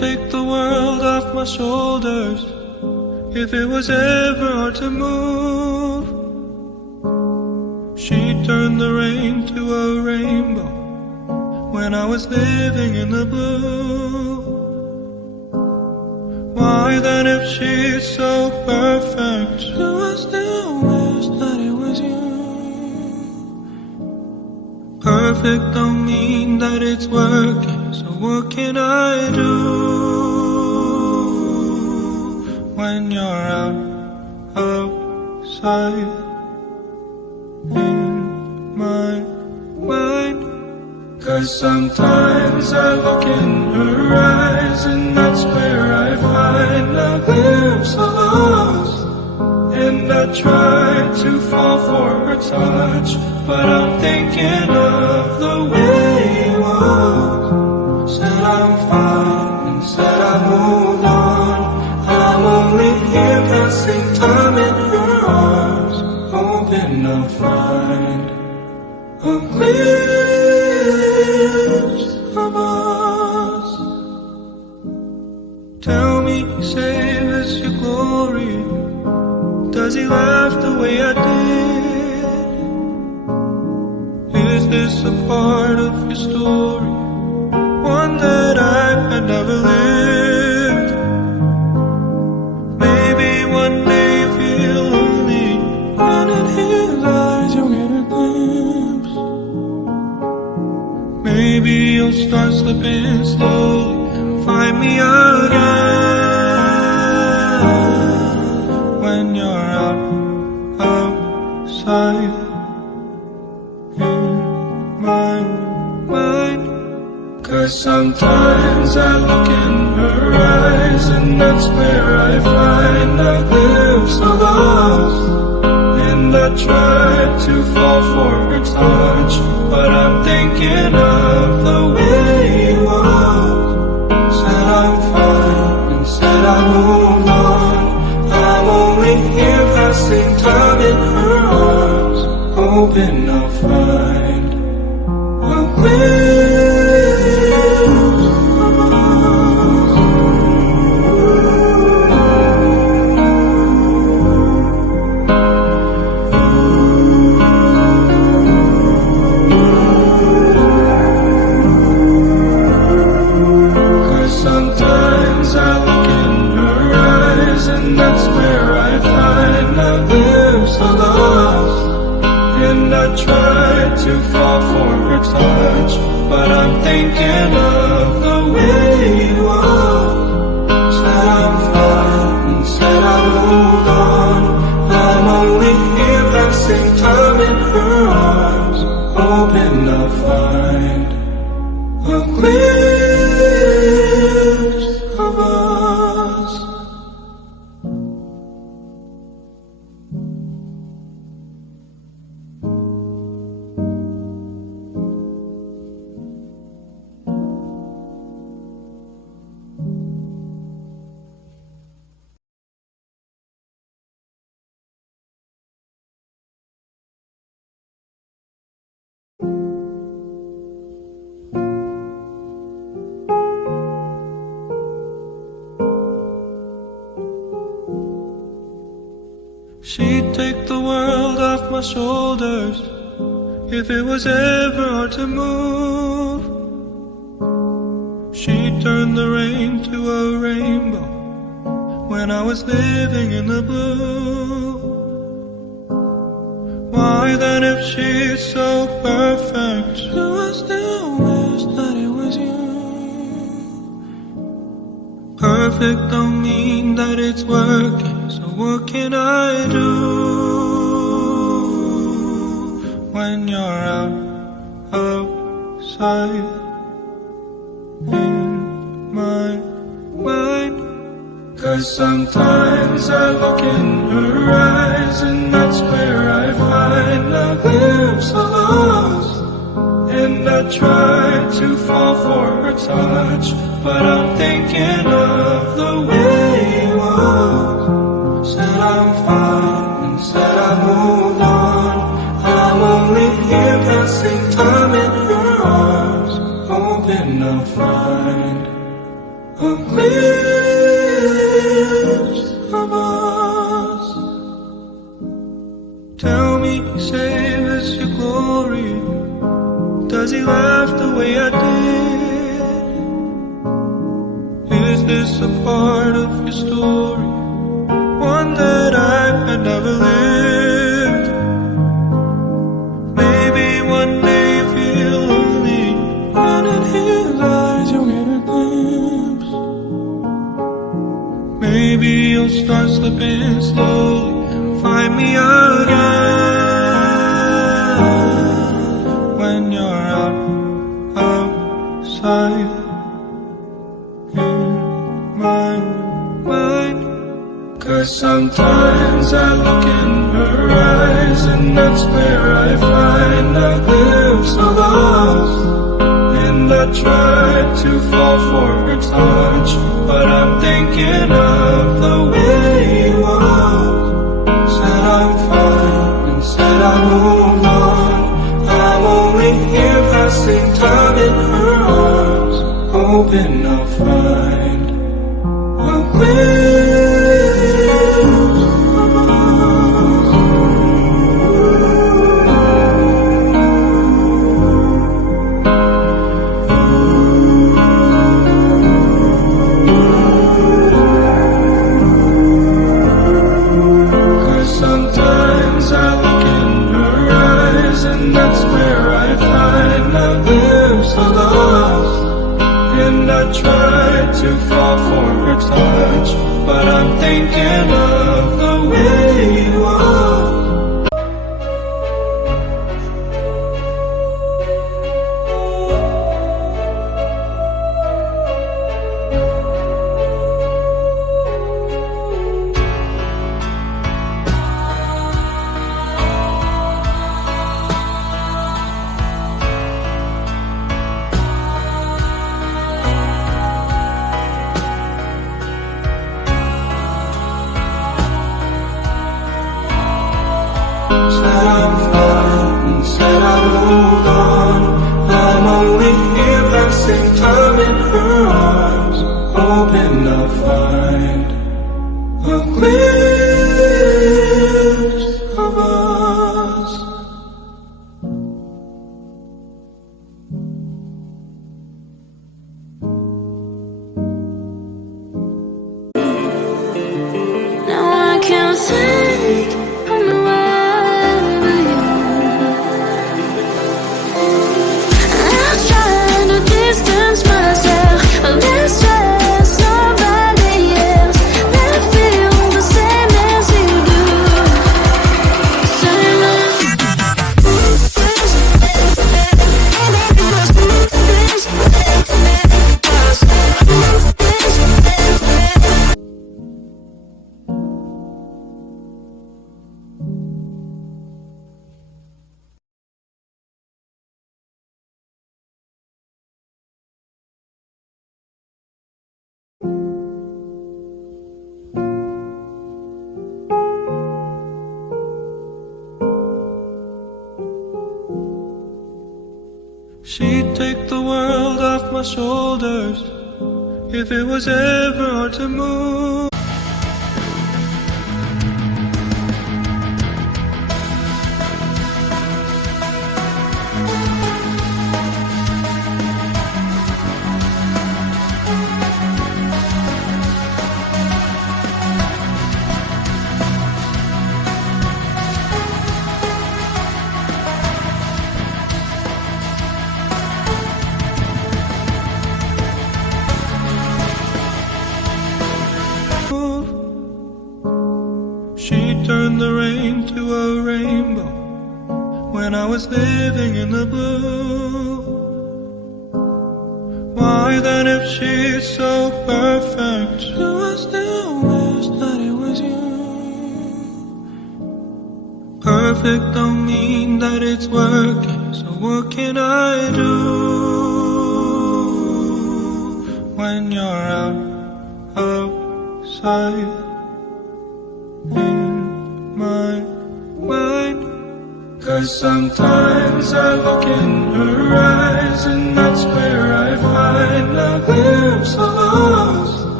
take the world off my shoulders. If it was ever hard to move, she'd turn the rain to a rainbow when I was living in the blue. Why then, if she's so perfect, do I still wish that it was you? Perfect don't mean that it's working, so what can I do when you're outside in my mind? 'Cause sometimes I look in her eyes, and that's where I find a glimpse of us. And I try to fall for her touch, but I'm thinking of the way you walk. Said I'm fine, and said I moved on. I'm only here passing time in her arms, hoping I'll find a glimpse of us. Tell me, save us your glory. Does he laugh the way I did? Is this a part of your story, one that I had never lived? Maybe one day you feel lonely, and in his eyes you'll get a glimpse. Maybe you'll start slipping slowly and find me again when you're outside in my mind. 'Cause sometimes I look in her eyes, and that's where I find a glimpse of us. And I try to fall for her touch, but I'm thinking of the way you walk. Said I'm fine, and said I moved on. I'm only here passing time in her arms, hoping I'll find a glimpse of us. 'Cause sometimes I look in her eyes, and that's where I find a glimpse of us. And I try to fall for her touch, but I'm thinking of the way you walk. Said I'm fine, and said I moved on. I'm only here passing time in her arms, hoping I'll find a glimpse of us. She'd take the world off my shoulders. If it was ever hard to move, she'd turn the rain to a rainbow when I was living in the blue. Why then, if she's so perfect, do I still wish that it was you? Perfect don't mean that it's working, so what can I do when you're outside in my mind? 'Cause sometimes I look in her eyes, and that's where I find a glimpse of us. And I try to fall for her touch, but I'm thinking of the way you walk. Said I'm fine, and said I moved on. I'm only here passing time in her arms, hoping I'll find a glimpse of us. Tell me, save us your glory. Does he laugh the way I did? Is this a part of your story? One that I had never lived. Maybe one day you feel lonely, and in his eyes you'll get a glimpse. Maybe you'll start slipping slowly and find me again when you're outside in my mind. 'Cause sometimes I look in her eyes, and that's where I find a glimpse of us. And I try to fall for her touch, but I'm thinking of the way you are. Said I'm fine and said I moved on. I'm only here passing time in her arms, hoping I'll find a glimpse of us. 'Cause sometimes I look in her eyes, and that's where I find a glimpse of us. And I try to fall for her touch, but I'm thinking of the way you are. Said I'm fine and said I moved on. I'm only here passing time in her arms, hoping I'll find a glimpse of us. Now I can't think on the way. I'm trying to distance myself, but this stress nobody else. They feel the same as you do. Same She'd take the world off my shoulders if it was ever hard to move. She turned the rain to a rainbow when I was living in the blue. Why then, if she's so perfect, do I still wish that it was you? Perfect don't mean that it's working, so what can I do when you're outside in my mind? 'Cause sometimes I look in her eyes, and that's where I find a glimpse of us.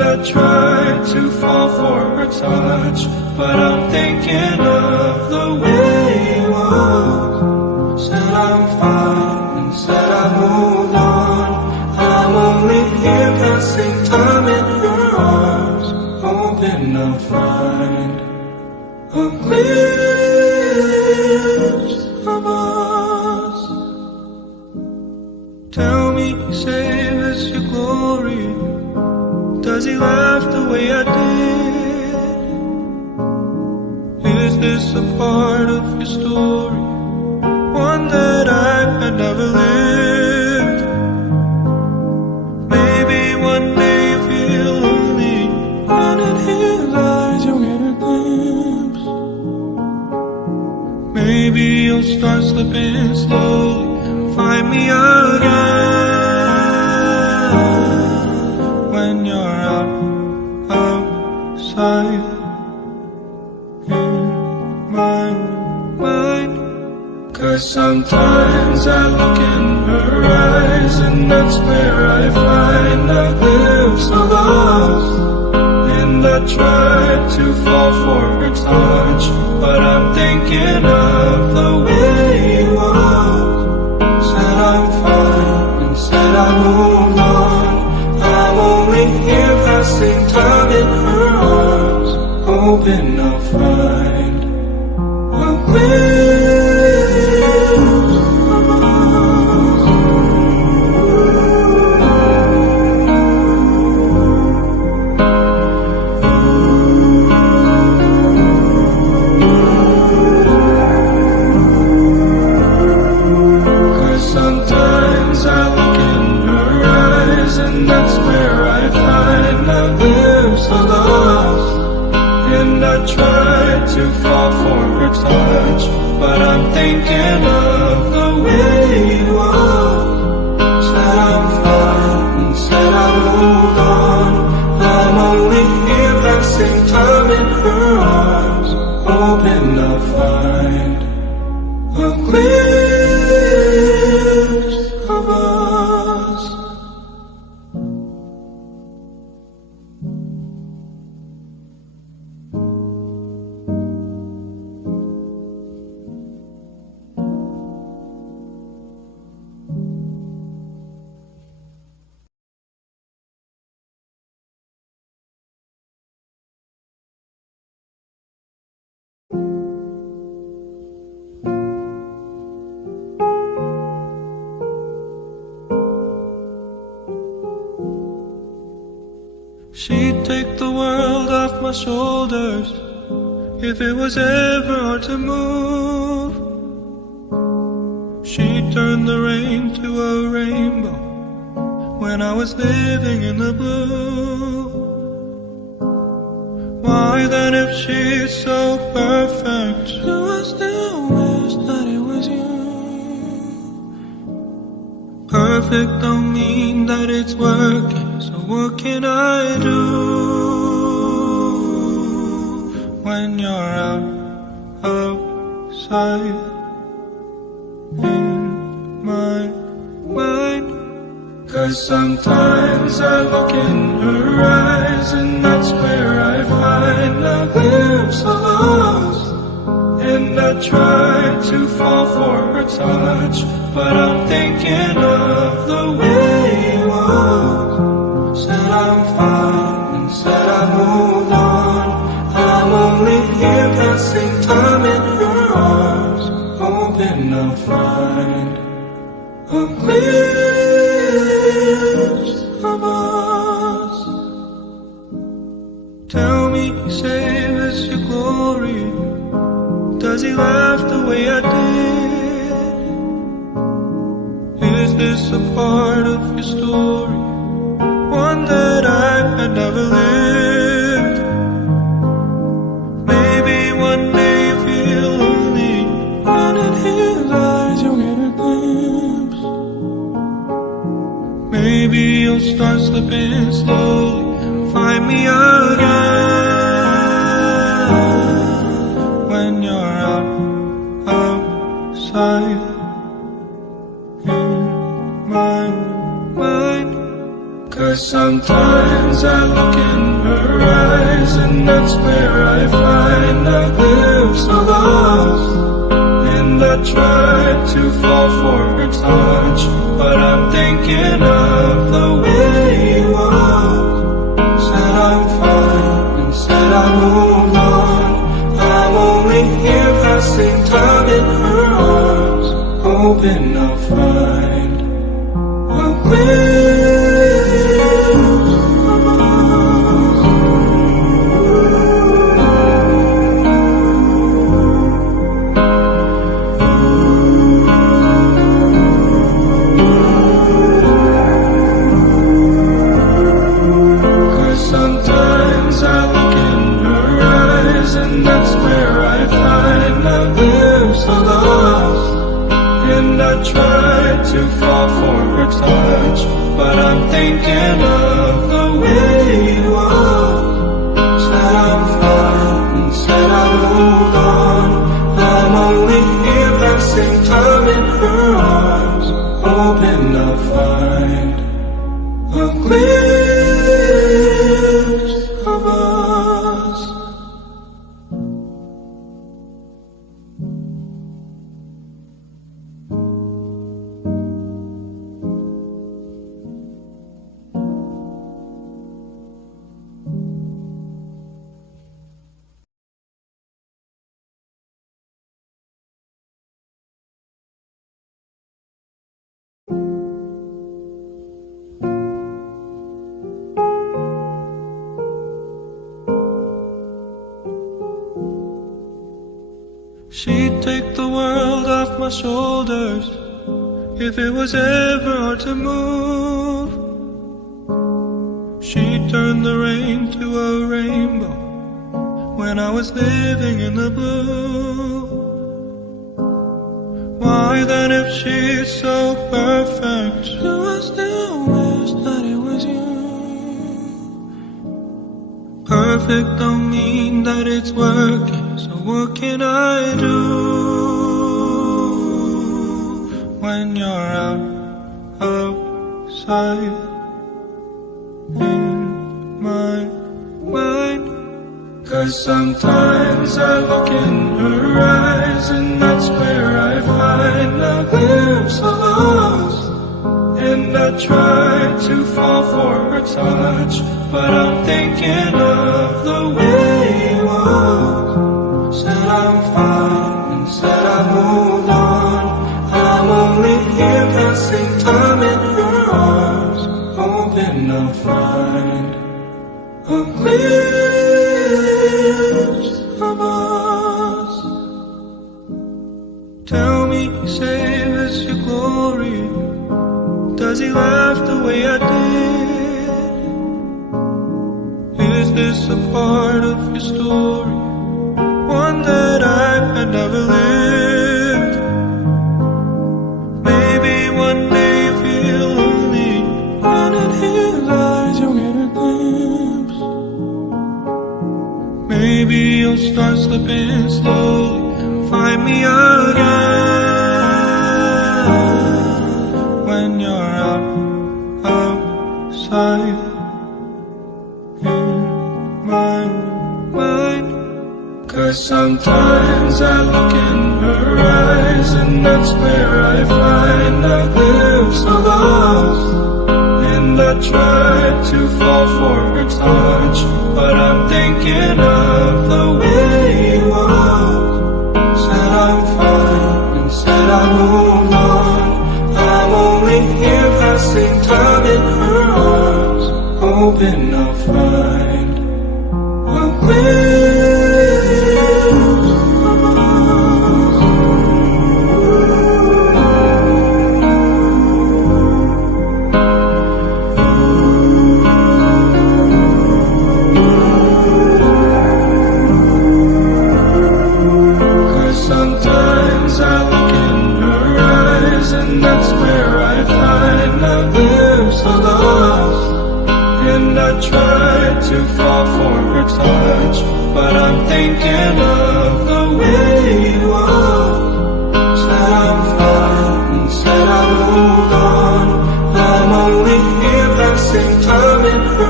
And I try to fall for her touch, but I'm thinking of the way you was. Said I'm fine and said I moved on. I'm only here passing time in her arms, hoping I'll find a glimpse of us. Tell me, save us your glory. Does he laugh the way I did? Is this a part of your story, one that I had never lived? Maybe one day you feel lonely, and in his eyes you'll get a glimpse. Maybe you'll start slipping slowly and find me again. When you're outside in my mind. 'Cause sometimes I look in her eyes, and that's where I find a glimpse of us. And I try to fall for her touch, but I'm thinking of the way you was. Said I'm fine and said I moved on. I'm only here passing time in her arms, hoping I'll find a glimpse of us. 'Cause sometimes I look in her eyes, and that's where I find a glimpse of us. And I try to fall for her touch, but I'm thinking of the way you was. Said I'm fine and said I moved on. I'm only here passing time in her arms, hoping I'll find a glimpse of us. She'd take the world off my shoulders if it was ever hard to move. She'd turn the rain to a rainbow when I was living in the blue. Why then, if she's so perfect, do I still wish that it was you? Perfect don't mean that it's working, so what can I do when you're outside in my mind? 'Cause sometimes I look in her eyes, and that's where I find a glimpse of us. And I try to fall for her touch, but I'm thinking of the way you was. Said I'm fine and said I moved on. I'm only here passing time in her arms, hoping I'll find a glimpse of us. Tell me, save us your glory. Does he laugh the way I did? Is this a part of your story, one that I had never lived? Maybe one day you feel lonely, and in his eyes you'll get a glimpse. Maybe you'll start slipping slowly and find me again when you're outside in my mind. 'Cause some sometimes I look in her eyes, and that's where I find a glimpse of us. And I try to fall for her touch, but I'm thinking of the way you are. Said I'm fine and said I moved on. I'm only here passing time in her arms, hoping I'll find a glimpse. Sometimes I look in her eyes, and that's where I find a glimpse of us. And I try to fall for her touch, but I'm thinking of the way you are. Said I'm fine and said I moved on. I'm only here passing time in her arms, hoping I'll find a glimpse of us. She'd take the world off my shoulders if it was ever hard to move. She'd turn the rain to a rainbow when I was living in the blue. Why then, if she's so perfect, do I still wish that it was you? Perfect don't mean that it's working, so what can I do when you're outside in my mind? 'Cause sometimes I look in her eyes, and that's where I find a glimpse of us. And I try to fall for her touch, but I'm thinking of the way you are. Said I'm fine and said I moved on. I'm only here passing time in her arms, hoping I'll find a glimpse of us. Tell me, save us your glory. Does he laugh the way I did? Is this a part of your story, one that I had never lived? Maybe one day you feel lonely, and in his eyes you'll get a glimpse. Maybe you'll start slipping slowly and find me again when you're outside in my mind. 'Cause sometimes I look in her eyes, and that's where I find a glimpse of us. And I try to fall for her touch, but I'm thinking of the way you are. Said I'm fine and said I moved on. I'm only here passing time in her arms, hoping I'll find a glimpse of us. 'Cause sometimes I look in her eyes, and that's where I find a glimpse of us. And I try to fall for her touch, but I'm thinking of the way you are. Said I'm fine and said I moved on. I'm only here passing time in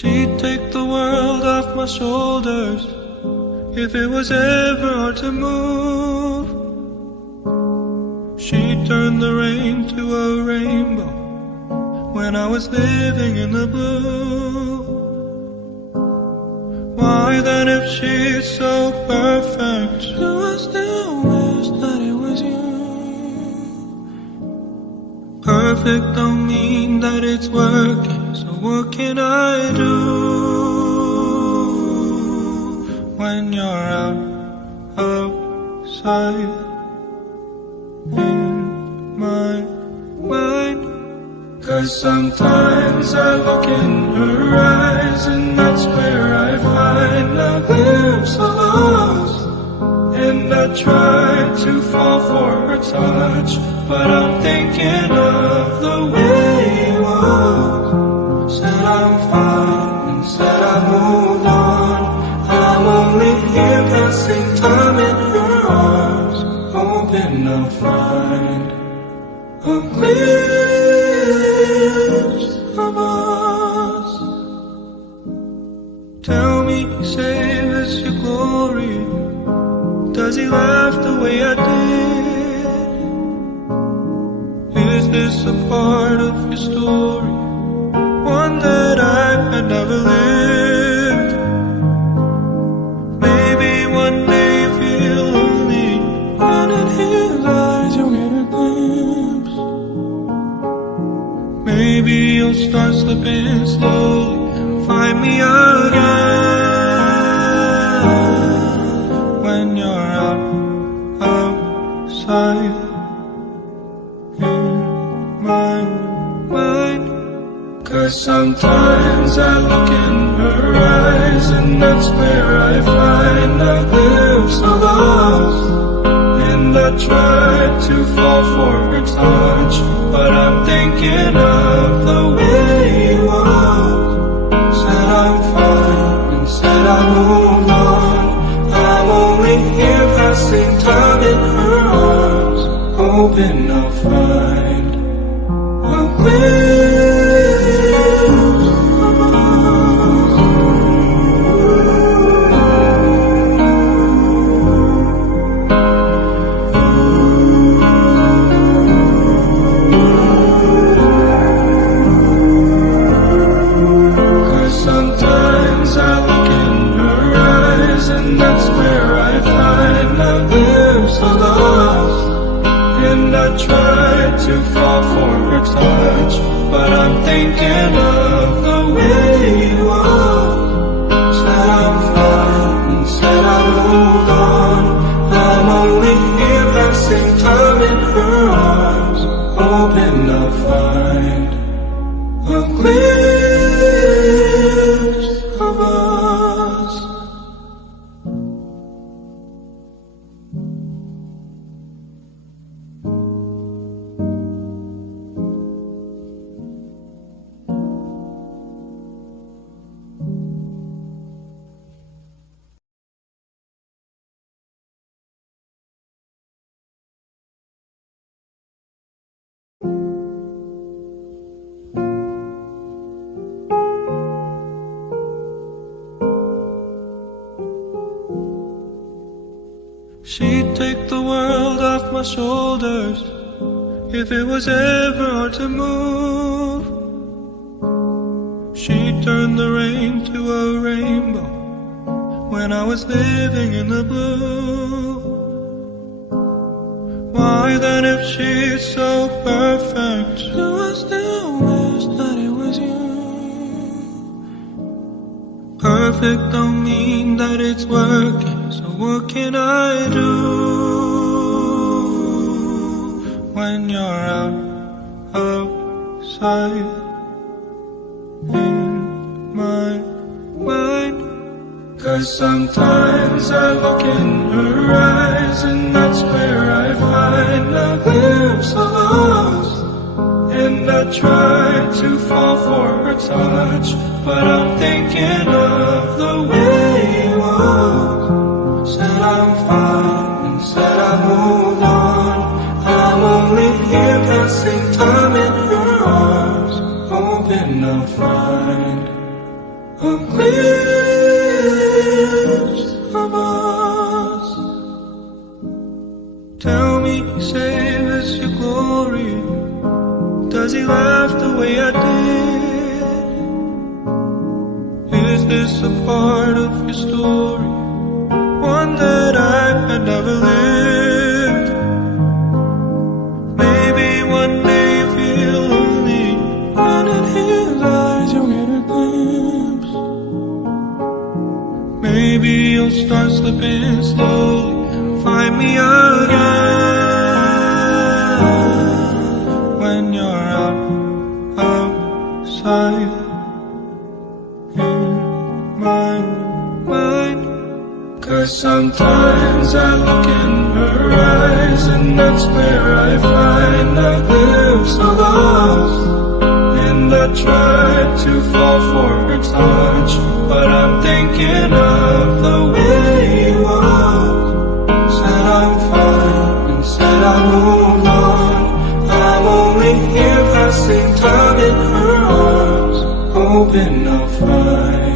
She'd take the world off my shoulders if it was ever hard to move. She'd turn the rain to a rainbow when I was living in the blue. Why then, if she's so perfect, do I still wish that it was you? Perfect don't mean that it's working, so what can I do when you're outside in my mind? 'Cause sometimes I look in her eyes, and that's where I find a glimpse of us. And I try to fall for her touch, but I'm thinking of the way you was. Said I'm fine and said I moved on. I'm only here passing time in her arms, hoping I'll find a glimpse of us. Tell me, save us your glory. Does he laugh the way I did? Is this a part of your story, one that I had never lived? Maybe one day you feel lonely, and in his eyes you'll get a glimpse. Maybe you'll start slipping slowly and find me again when you're outside in my mind. 'Cause sometimes I look in her eyes, and that's where I find a glimpse of us. And I try to fall for her touch, but I'm thinking of the way you was. Said I'm fine and said I moved on. I'm only here passing time in her arms, hoping I'll find a glimpse of us. 'Cause sometimes I look in her eyes, and that's where I find a glimpse of us. And I try to fall for her touch, but I'm thinking of the way you was. Said I'm fine and said I moved on. I'm only here passing time in her arms, hoping I'll find a glimpse of us. She'd take the world off my shoulders if it was ever hard to move. She'd turn the rain to a rainbow when I was living in the blue. Why then, if she's so perfect, do I still wish that it was you? Perfect don't mean that it's working, so what can I do when you're outside in my mind? 'Cause sometimes I look in her eyes, and that's where I find a glimpse of us. And I try to fall for her touch, but I'm thinking of the way you was. Said I'm fine and said I moved on. I'm only here passing time in her arms, hoping I'll find a lives of us. Tell me, save us your glory. Does he laugh the way I did? Is this a part of your story? One that I had never lived. Maybe one day you feel lonely, and in his eyes you'll get a glimpse. Maybe you'll start slipping slowly and find me again when you're outside in my mind. 'Cause sometimes I look in her eyes, and that's where I find a glimpse of us. And I try to fall for her touch, but I'm thinking of the way you was. Said I'm fine and said I moved on. I'm only here passing time in her arms, hoping I'll find